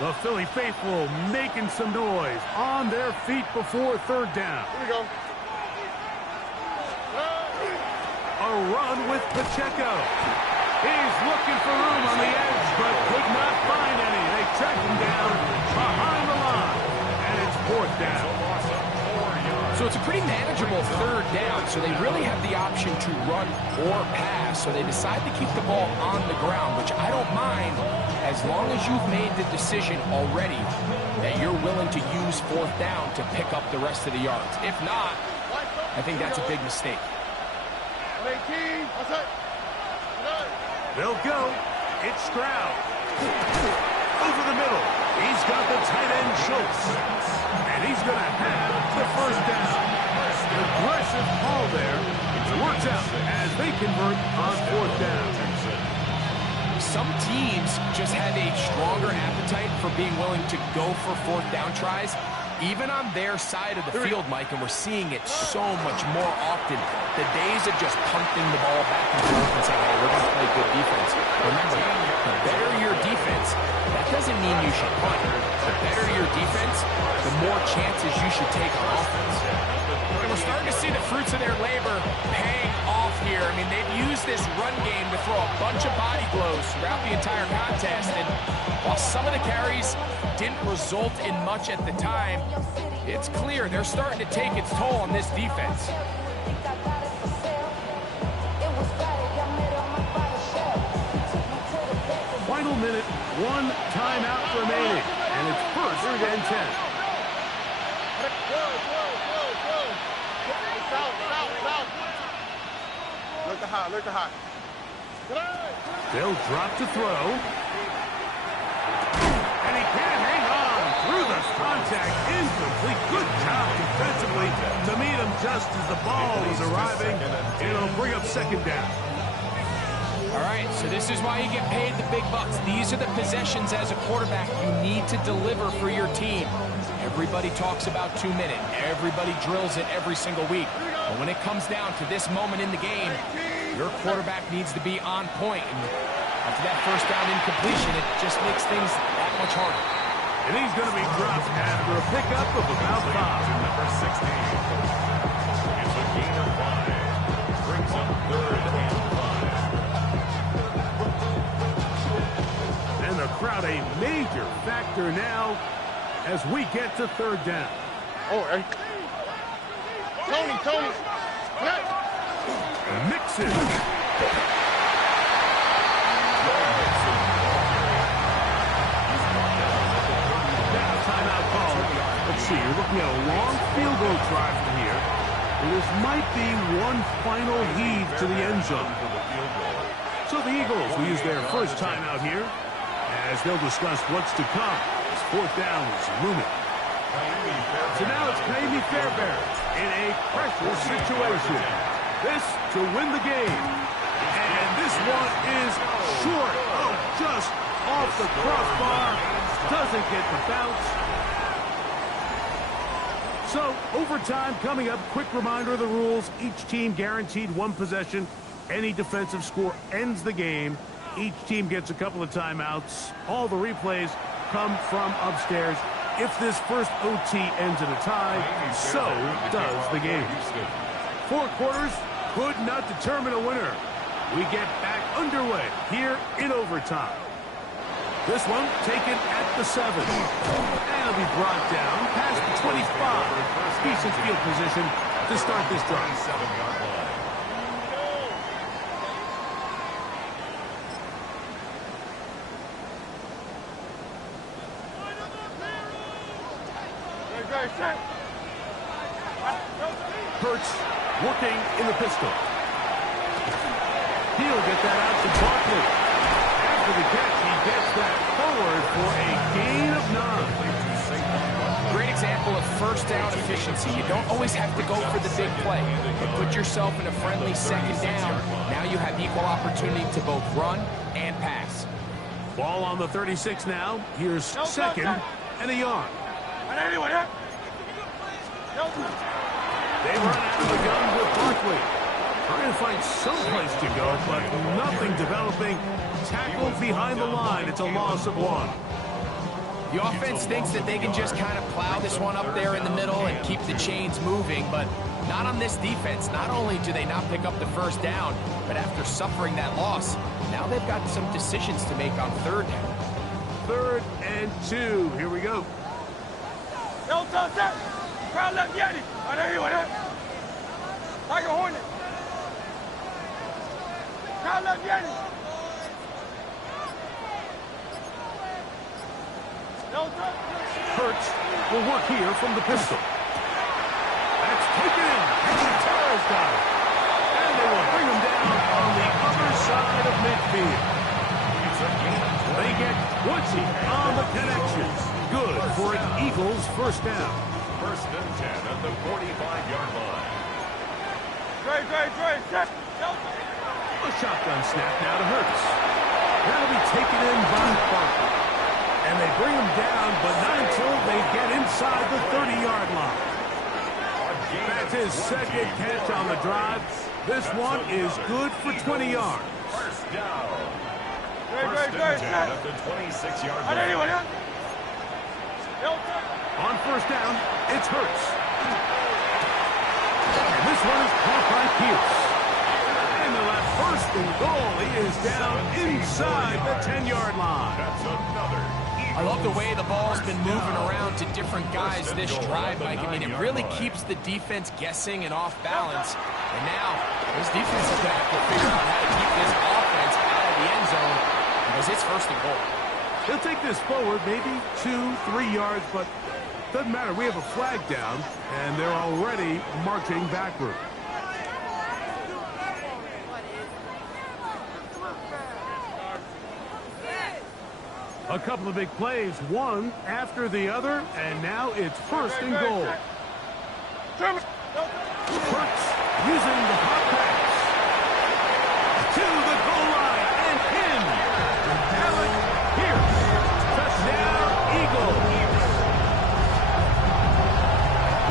The Philly faithful making some noise on their feet before 3rd down. Here we go. A run with Pacheco. He's looking for room on the edge, but could not find any. They track him down behind the line, and it's 4th down. So it's a pretty manageable 3rd down, so they really have the option to run or pass. So they decide to keep the ball on the ground, which I don't mind as long as you've made the decision already that you're willing to use 4th down to pick up the rest of the yards. If not, I think that's a big mistake. They'll go. It's Stroud. Over the middle. He's got the tight end, Schultz. And he's going to have the first down. Aggressive call there. It works out as they convert on fourth down. Some teams just have a stronger appetite for being willing to go for fourth down tries, even on their side of the field, Mike, and we're seeing it so much more often. The days of just punting the ball back and forth and saying, hey, we're going to play good defense. Remember, the better your defense, that doesn't mean you should punt. The better your defense, the more chances you should take on offense. And we're starting to see the fruits of their labor paying off here. I mean, they've used this run game to throw a bunch of body blows throughout the entire contest, and while some of the carries didn't result in much at the time, it's clear they're starting to take its toll on this defense. Final minute, one timeout remaining, and it's first and 10. Look high. They'll drop to throw. And he can't hang on through the contact. Incomplete. Good job defensively to meet him just as the ball was arriving. It'll bring up second down. All right, so this is why you get paid the big bucks. These are the possessions as a quarterback you need to deliver for your team. Everybody talks about 2 minute. Everybody drills it every single week. But when it comes down to this moment in the game, your quarterback needs to be on point. And after that first down incompletion, it just makes things that much harder. And he's going to be dropped after a pickup of about 5. Number 16. It's a gain of 5. Brings up third and 5. And the crowd a major factor now as we get to third down. Oh, hey. Tony. Mixes. Timeout call. Let's see, you're looking at a long field goal try from here. And this might be one final heave to the end zone. So the Eagles will use their first timeout here as they'll discuss what's to come as fourth down is looming. So now it's Pay-Me Fairbairn in a pressure situation. This to win the game. And this one is short. Oh, just off the crossbar. Doesn't get the bounce. So, overtime coming up. Quick reminder of the rules. Each team guaranteed one possession. Any defensive score ends the game. Each team gets a couple of timeouts. All the replays come from upstairs. If this first OT ends in a tie, so does the game. 4 quarters could not determine a winner. We get back underway here in overtime. This one taken at the 7. And it'll be brought down past the 25. Decent field position to start this drive. 7-yard line. Hurts working in the pistol. He'll get that out to Barkley. After the catch, he gets that forward for a gain of 9. Great example of first down efficiency. You don't always have to go for the big play, but put yourself in a friendly second down. Now you have equal opportunity to both run and pass. Ball on the 36 now. Here's second and a yard. They run out of the gun with Barkley. Trying to find some place to go, but nothing developing. Tackled behind the line. It's a loss of 1. The offense thinks that they can just kind of plow this one up there in the middle and keep the chains moving, but not on this defense. Not only do they not pick up the first down, but after suffering that loss, now they've got some decisions to make on third down. 3rd and 2. Here we go. Crowd left Yeti. Oh, there you went. Tiger Hornet. Crowd left Yeti. Hurts will work here from the pistol. That's taken in. And the Terrors got it. And they will bring him inside of midfield. They get 20 on the connection. Good for an Eagles first down. First and 10 at the 45-yard line. A shotgun snap now to Hurts. That'll be taken in by Barkley. And they bring him down, but not until they get inside the 30-yard line. That's his second catch on the drive. This one is good for 20 yards. First down. First and 10 at the 26-yard line. On first down, it's Hurts. And this one is caught by Pierce. And they'll have first and goal. He is down inside the 10-yard line. That's another. I love the way the ball's been moving around to different guys this drive, Mike. I mean, it really keeps the defense guessing and off balance. And now, this defense is going to have to figure out how to keep this offense out of the end zone because it's first and goal. He'll take this forward, maybe 2-3 yards, but doesn't matter. We have a flag down, and they're already marching backward. A couple of big plays, one after the other, and now it's first and goal. Hurts using the hot pass to the goal line and in. Alec Pierce, touchdown Eagles.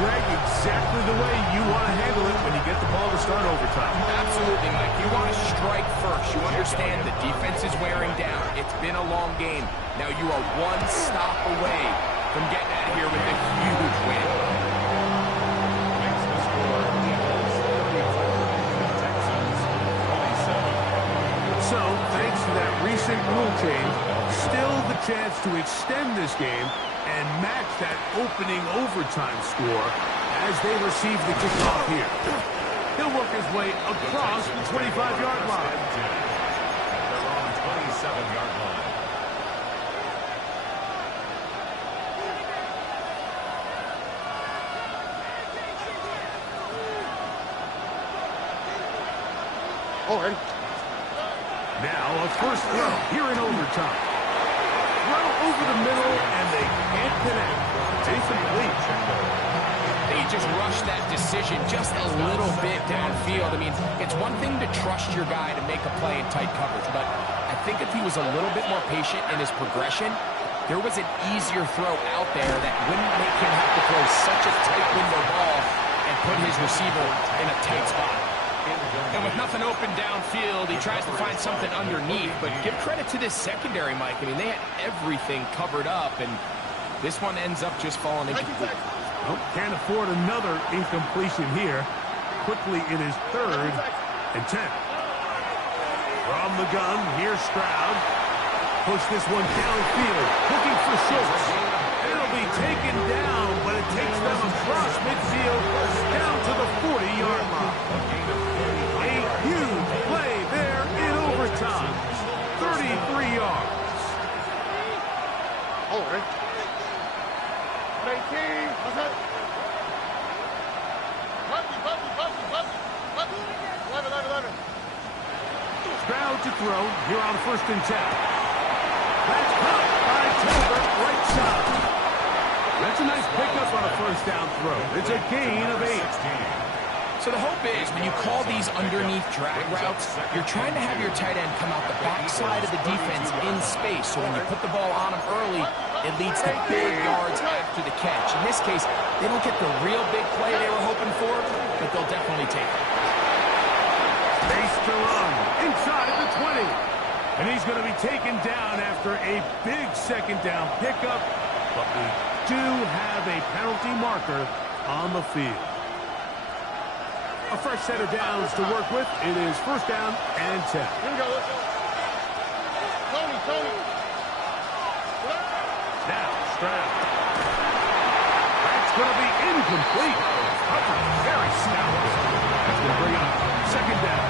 Greg, exactly the way you want to handle it when you get the ball to start overtime. Absolutely, Mike. You want to strike first. You understand the defense is wearing down. It's been a long game. Now you are one stop away from getting out of here with a huge win. Makes the score Eagles 32, Texans 27. So, thanks to that recent rule change, still the chance to extend this game and match that opening overtime score as they receive the kickoff here. He'll work his way across the 25-yard line. They're on the 27-yard line. Now a first throw here in overtime. Throw over the middle, and they can't connect. Incomplete. They just rushed that decision just a little bit downfield. I mean, it's one thing to trust your guy to make a play in tight coverage, but I think if he was a little bit more patient in his progression, there was an easier throw out there that wouldn't make him have to throw such a tight window ball and put his receiver in a tight spot. And with nothing open downfield, he tries to find something underneath. But give credit to this secondary, Mike. I mean, they had everything covered up, and this one ends up just falling incomplete. Well, can't afford another incompletion here. Quickly, it is 3rd and 10. From the gun, here's Stroud. Push this one downfield, looking for Schultz. It'll be taken down, but it takes them across midfield, down to the 40-yard line. A huge play there in overtime. 33 yards. Hold it. 19. What's that? 11. Stroud to throw here on 1st and 10. That's caught by Taylor, right side. That's a nice pickup on a first down throw. It's a gain of 8. So the hope is when you call these underneath drag routes, you're trying to have your tight end come out the backside of the defense in space. So when you put the ball on him early, it leads to big yards after the catch. In this case, they don't get the real big play they were hoping for, but they'll definitely take it. Base to run inside the 20. And he's going to be taken down after a big second down pickup. But we do have a penalty marker on the field. A fresh set of downs to work with. It is 1st down and 10. Here we go. Tony. Now, Stroud. That's going to be incomplete. Very stout. That's going to bring up 2nd down.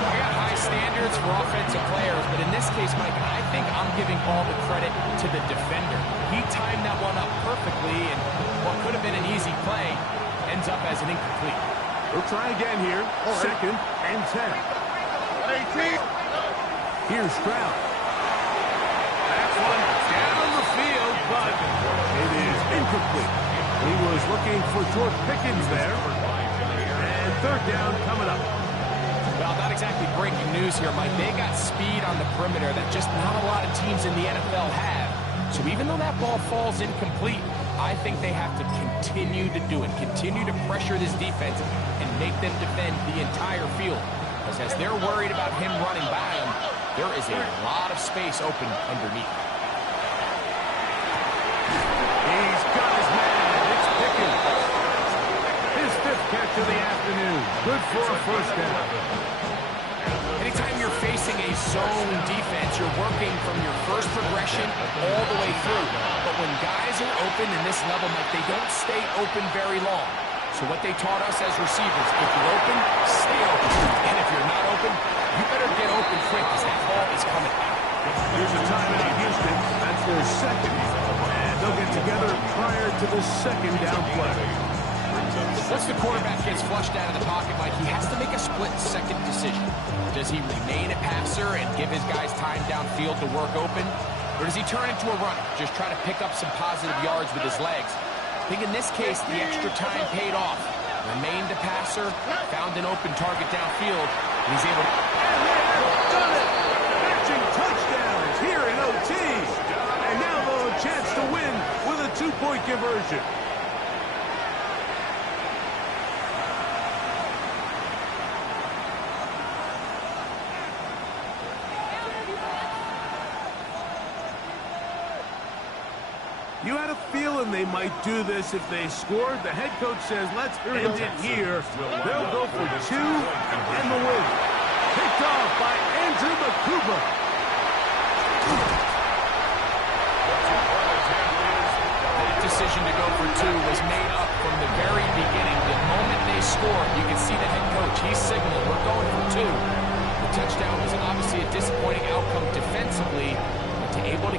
I got high standards for offensive players, but in this case, Mike, I think I'm giving all the credit to the defender. He timed that one up perfectly, and what could have been an easy play ends up as an incomplete. We'll try again here. 2nd and 10. Here's Stroud. That's one down the field, but it is incomplete. He was looking for George Pickens there. And third down coming up. Well, not exactly breaking news here, Mike. They got speed on the perimeter that just not a lot of teams in the NFL have. So even though that ball falls incomplete, I think they have to continue to do it, continue to pressure this defense and make them defend the entire field. Because as they're worried about him running by them, there is a lot of space open underneath. He's got his man. It's Pickens. His fifth catch of the afternoon. Good for a first down. Anytime you're facing a zone defense, you're working from your first progression all the way through. But when guys are open in this level, Mike, they don't stay open very long. So what they taught us as receivers, if you're open, stay open. And if you're not open, you better get open quick because that ball is coming out. Here's a timeout, Houston. That's their second. And they'll get together prior to the second down play. Once the quarterback gets flushed out of the pocket, Mike, he has to make a split-second decision. Does he remain a passer and give his guys time downfield to work open? Or does he turn into a runner, just try to pick up some positive yards with his legs? I think in this case, the extra time paid off. Remained a passer, found an open target downfield, and he's able to... And they have done it! Matching touchdowns here in OT. And now they'll have a chance to win with a two-point conversion. You had a feeling they might do this if they scored. The head coach says, let's end it here. They'll go for two and the win. Picked off by Andrew McCouba. That decision to go for two was made up from the very beginning. The moment they scored, you can see the head coach. He's signaling, we're going for two. The touchdown was obviously a disappointing outcome defensively, but to able to get